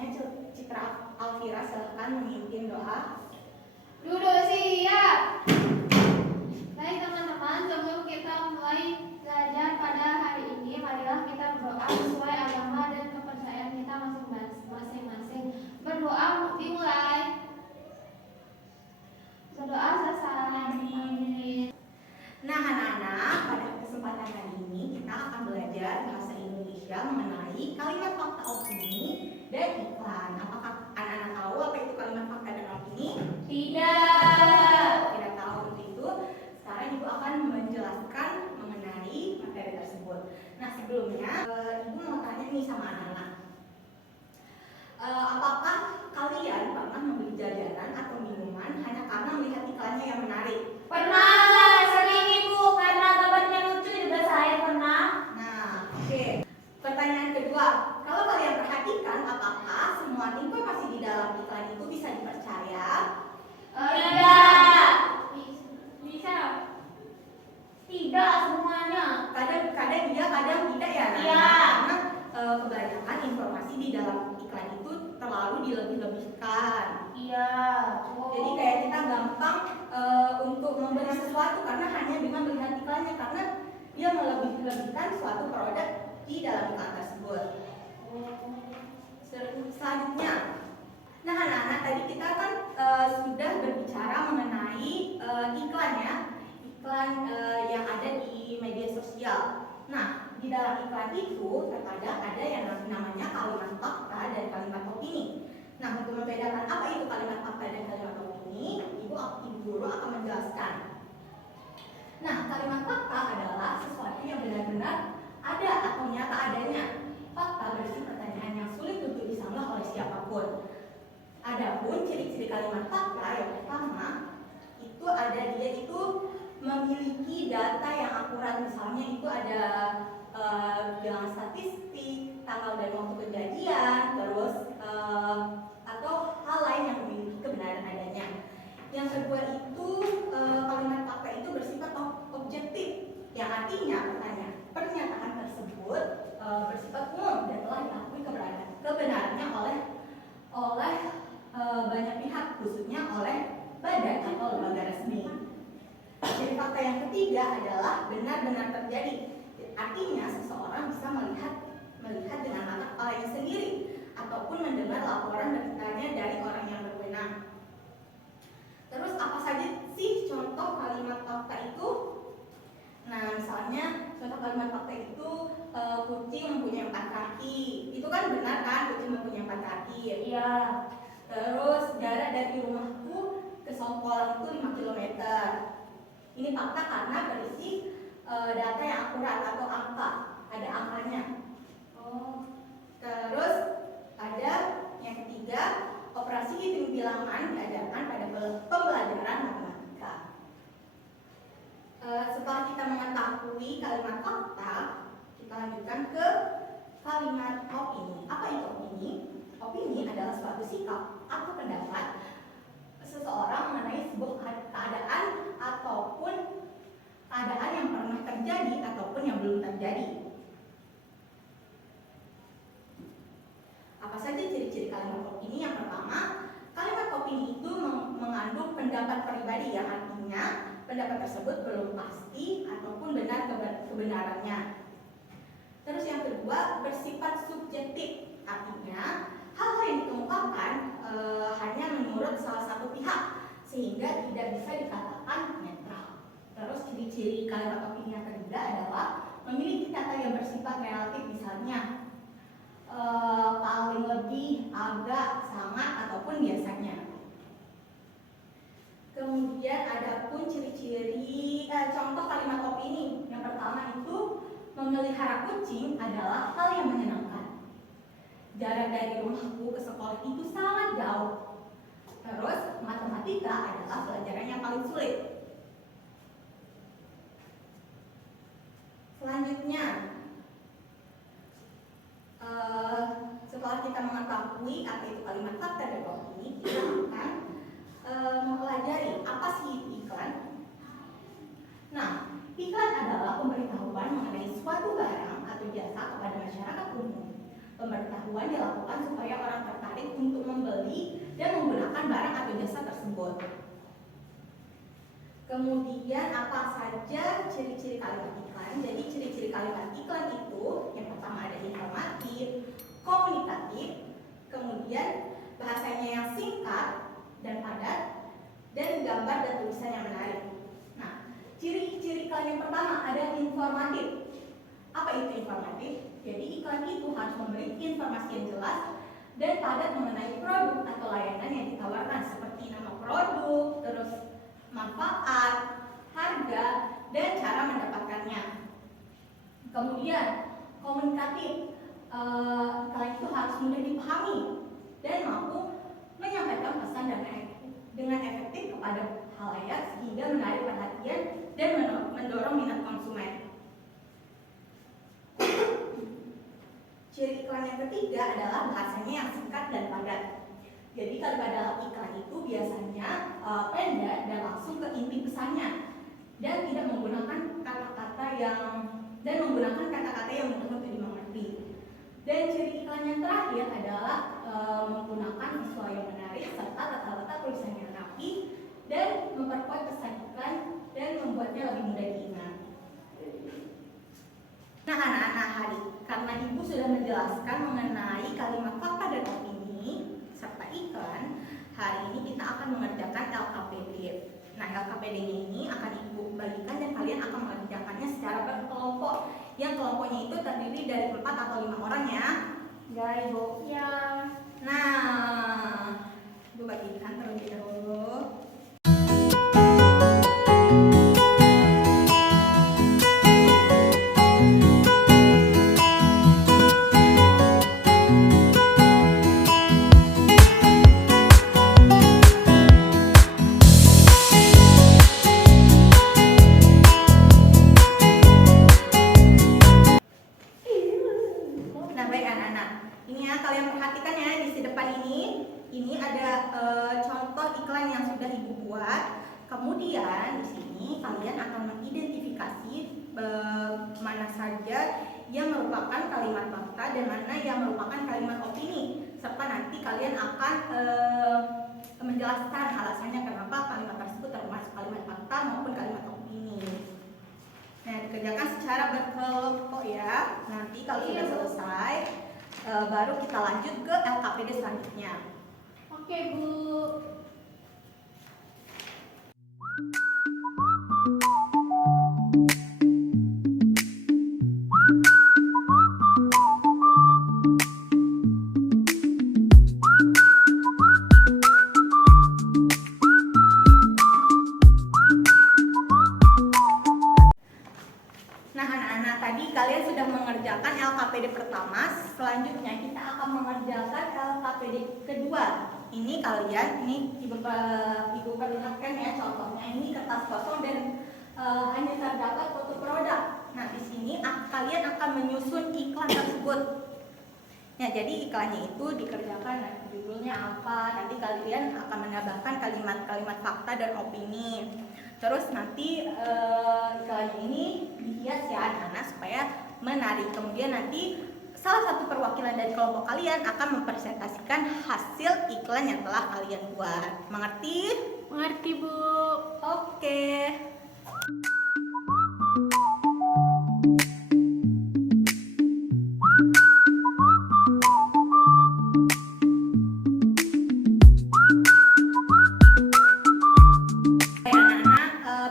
selanjutnya Citra Alvira, silahkan memimpin doa. Duduk siap. Baik teman-teman, sebelum kita mulai belajar pada hari ini, marilah kita berdoa sesuai agama dan kepercayaan kita masing-masing. Berdoa dimulai. Berdoa selesai. Amin. Nah anak-anak, pada kesempatan hari ini kita akan belajar bahasa Indonesia mengenai kalimat fakta opini dan iklan. Apakah anak-anak tahu apa itu kalimat fakta dan opini? Tidak tahu. Untuk itu sekarang ibu akan menjelaskan mengenai materi tersebut. Nah sebelumnya ibu mau tanya nih sama anak-anak, apakah kalian pernah membeli jajanan atau minuman hanya karena melihat iklannya yang menarik? Pernah, sering Ibu, karena gambarnya lucu juga saya pernah. Nah, oke. Pertanyaan kedua, kalau kalian perhatikan, apakah semua informasi di dalam iklan itu bisa dipercaya? Tidak. Bisa. Tidak semuanya. Kadang iya, kadang tidak ya. Nah, Iya. Karena kebanyakan informasi di dalam iklan itu terlalu dilebih-lebihkan. Iya. Jadi kayak kita gampang untuk membeli sesuatu karena hanya dengan melihat iklannya, karena dia melebih-lebihkan suatu produk di dalam iklan tersebut. Selanjutnya, nah anak-anak, tadi kita kan sudah berbicara mengenai iklan ya, iklan yang ada di media sosial. Nah, di dalam iklan itu terkadang ada yang namanya kalimat fakta dan kalimat opini. Nah, untuk membedakan apa itu kalimat fakta dan kalimat opini, ibu guru akan menjelaskan. Nah, kalimat fakta adalah sesuatu yang benar-benar ada atau nyata adanya. Fakta berisi pertanyaan yang sulit untuk disanggah oleh siapapun. Adapun ciri-ciri kalimat fakta yang pertama itu ada, dia itu memiliki data yang akurat. Misalnya itu ada bilangan statistik, tanggal dan waktu kejadian, terus atau hal lain yang memiliki kebenaran adanya. Yang kedua itu kalimat fakta itu bersifat objektif, yang artinya pernyataan tersebut bersifat umum dan telah diakui kebenarannya oleh banyak pihak, khususnya oleh badan atau lembaga resmi. Jadi fakta yang ketiga adalah benar-benar terjadi. Artinya seseorang bisa melihat dengan mata kepalanya sendiri ataupun mendengar laporan beritanya dari orang yang berwenang. Terus apa saja sih contoh kalimat fakta itu? Nah, misalnya contoh kalimat fakta itu kucing mempunyai 4 kaki. Itu kan benar kan, kucing mempunyai 4 kaki? Iya. Terus jarak dari rumahku ke sekolah itu 5 km. Ini fakta karena berisi data yang akurat atau angka, ada angkanya. Terus ada yang ketiga, operasi hitung bilangan diajarkan pada pembelajaran matematika. Setelah kita mengetahui kalimat fakta, kita lanjutkan ke kalimat opini. Apa itu opini? Opini adalah suatu sikap atau pendapat seseorang mengenai sebuah keadaan ataupun keadaan yang pernah terjadi ataupun yang belum terjadi. Apa saja ciri-ciri kalimat opini? Yang pertama, kalimat opini itu mengandung pendapat pribadi, yang artinya pendapat tersebut belum pasti ataupun benar kebenarannya. Terus yang kedua, bersifat subjektif, artinya hal-hal yang dikemukakan hanya menurut salah satu pihak sehingga tidak bisa dikatakan netral. Terus ciri-ciri kalimat opini yang ketiga adalah memiliki kata yang bersifat relatif, misalnya paling, lebih, agak, sangat, ataupun biasanya. Kemudian ada pun ciri-ciri contoh kalimat opini. Yang pertama itu memelihara kucing adalah hal yang menyenangkan. Jarak dari rumahku ke sekolah itu sangat jauh. Terus matematika adalah pelajaran yang paling sulit. Selanjutnya, setelah kita mengetahui apa itu kalimat fakta dan opini, kita akan mempelajari apa sih iklan. Nah, iklan adalah pemberitahuan mengenai suatu barang atau jasa kepada masyarakat umum. Pemberitahuan dilakukan supaya orang tertarik untuk membeli dan menggunakan barang atau jasa tersebut. Kemudian apa saja ciri-ciri kalimat iklan? Jadi ciri-ciri kalimat iklan itu yang pertama ada informatif, komunikatif, kemudian bahasanya yang singkat dan padat, dan gambar dan tulisan yang menarik. Nah, ciri-ciri iklan yang pertama ada informatif. Apa itu informatif? Jadi iklan itu harus memberi informasi yang jelas dan padat mengenai produk atau layanan yang ditawarkan seperti nama produk, terus manfaat, harga, dan cara mendapatkannya. Kemudian komunikatif, iklan itu harus mudah dipahami dan mampu menyampaikan pesan dengan efektif kepada khalayak sehingga menarik perhatian dan mendorong minat konsumen. Ciri iklan yang ketiga adalah bahasanya yang singkat dan padat. Jadi kalimat dalam iklan itu biasanya pendek dan langsung ke inti pesannya dan tidak menggunakan kata-kata yang mudah untuk dimengerti. Dan ciri iklan yang terakhir adalah menggunakan visual yang menarik serta letak-letak tulisan yang rapi dan memperkuat pesan iklan dan membuatnya lebih mudah diingat. Nah anak-anak, karena ibu sudah menjelaskan mengenai kalimat fakta dan opini serta iklan, hari ini kita akan mengerjakan LKPD. Nah LKPD ini akan ibu bagikan dan kalian akan mengerjakannya secara berkelompok. Yang kelompoknya itu terdiri dari 4 atau 5 orang ya. Ya ibu. Ya. Nah, ibu bagikan terlebih dahulu. Nah baik anak-anak, ini ya kalian perhatikan ya di depan ini ada contoh iklan yang sudah ibu buat. Kemudian di sini kalian akan mengidentifikasi mana saja yang merupakan kalimat fakta dan mana yang merupakan kalimat opini, serta nanti kalian akan menjelaskan alasannya kenapa kalimat tersebut termasuk kalimat fakta maupun kalimat opini. Nah, dikerjakan secara berkelompok ya. Nanti kalau sudah selesai, baru kita lanjut ke LKPD selanjutnya. Oke Bu. Nah anak-anak, tadi kalian sudah mengerjakan LKPD pertama. Selanjutnya kita akan mengerjakan LKPD kedua. Ini kalian, ibu perlihatkan ya contohnya. Ini kertas kosong dan hanya terdapat foto produk. Nah di sini kalian akan menyusun iklan tersebut. Ya jadi iklannya itu dikerjakan, judulnya apa. Nanti kalian akan menambahkan kalimat-kalimat fakta dan opini. Terus nanti iklannya ini dihias ya anak-anak supaya menarik. Kemudian nanti salah satu perwakilan dari kelompok kalian akan mempresentasikan hasil iklan yang telah kalian buat. Mengerti? Mengerti Bu. Oke.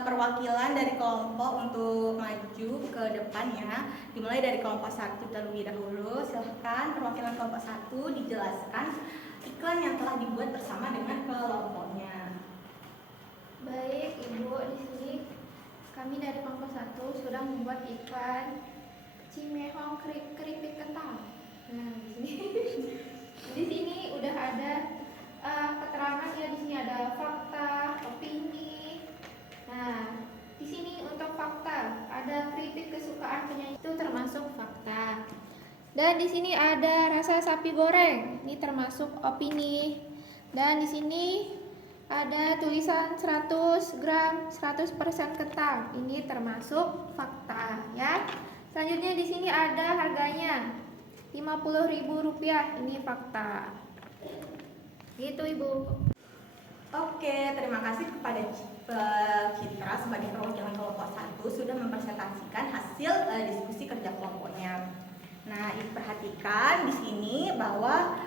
Perwakilan dari kelompok untuk maju ke depan ya. Dimulai dari kelompok 1 terlebih dahulu. Silahkan perwakilan kelompok 1 dijelaskan iklan yang telah dibuat bersama dengan kelompoknya. Baik Ibu, di sini kami dari kelompok 1 sudah membuat iklan Cimehong keripik kentang. Nah, di sini udah ada keterangannya. Di sini ada fakta, opini. Nah, di sini untuk fakta ada keripik kesukaan penyanyi, itu termasuk fakta. Dan di sini ada rasa sapi goreng, ini termasuk opini. Dan di sini ada tulisan 100 gram 100% kentang, ini termasuk fakta ya. Selanjutnya di sini ada harganya. Rp50.000. Ini fakta. Gitu, Ibu. Oke, terima kasih kepada Citra sebagai perwakilan kelompok 1 sudah mempresentasikan hasil diskusi kerja kelompoknya. Nah, diperhatikan di sini bahwa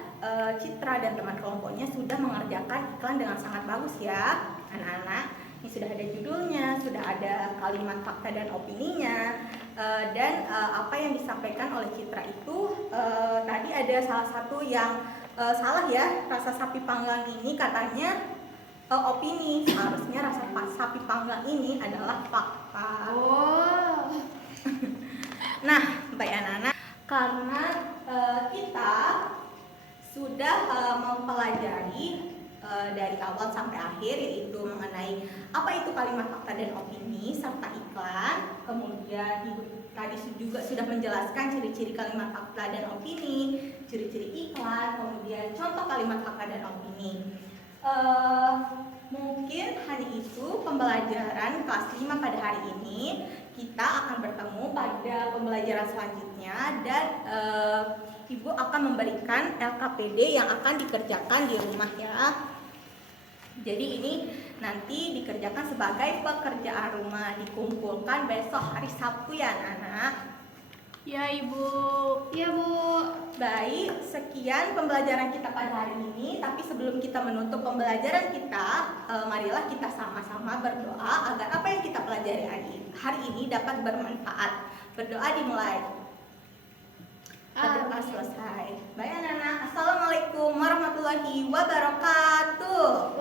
Citra dan teman kelompoknya sudah mengerjakan iklan dengan sangat bagus ya, anak-anak. Ini sudah ada judulnya, sudah ada kalimat fakta dan opininya, dan apa yang disampaikan oleh Citra itu tadi ada salah satu yang salah ya, rasa sapi panggang ini katanya opini, seharusnya rasa sapi panggang ini adalah fakta. Oh. Nah, baik anak-anak, karena kita sudah mempelajari dari awal sampai akhir, yaitu mengenai apa itu kalimat fakta dan opini serta iklan, kemudian Ibu tadi juga sudah menjelaskan ciri-ciri kalimat fakta dan opini, ciri-ciri iklan, kemudian contoh kalimat fakta dan opini. Mungkin hanya itu pembelajaran kelas 5 pada hari ini. Kita akan bertemu pada pembelajaran selanjutnya dan Ibu akan memberikan LKPD yang akan dikerjakan di rumah ya. Jadi ini nanti dikerjakan sebagai pekerjaan rumah, dikumpulkan besok hari Sabtu ya anak-anak. Ya, Ibu. Ya, Bu. Baik, sekian pembelajaran kita pada hari ini. Tapi sebelum kita menutup pembelajaran kita, marilah kita sama-sama berdoa agar apa yang kita pelajari hari ini dapat bermanfaat. Berdoa dimulai. Berdoa selesai. Baik anak-anak, Assalamualaikum warahmatullahi wabarakatuh.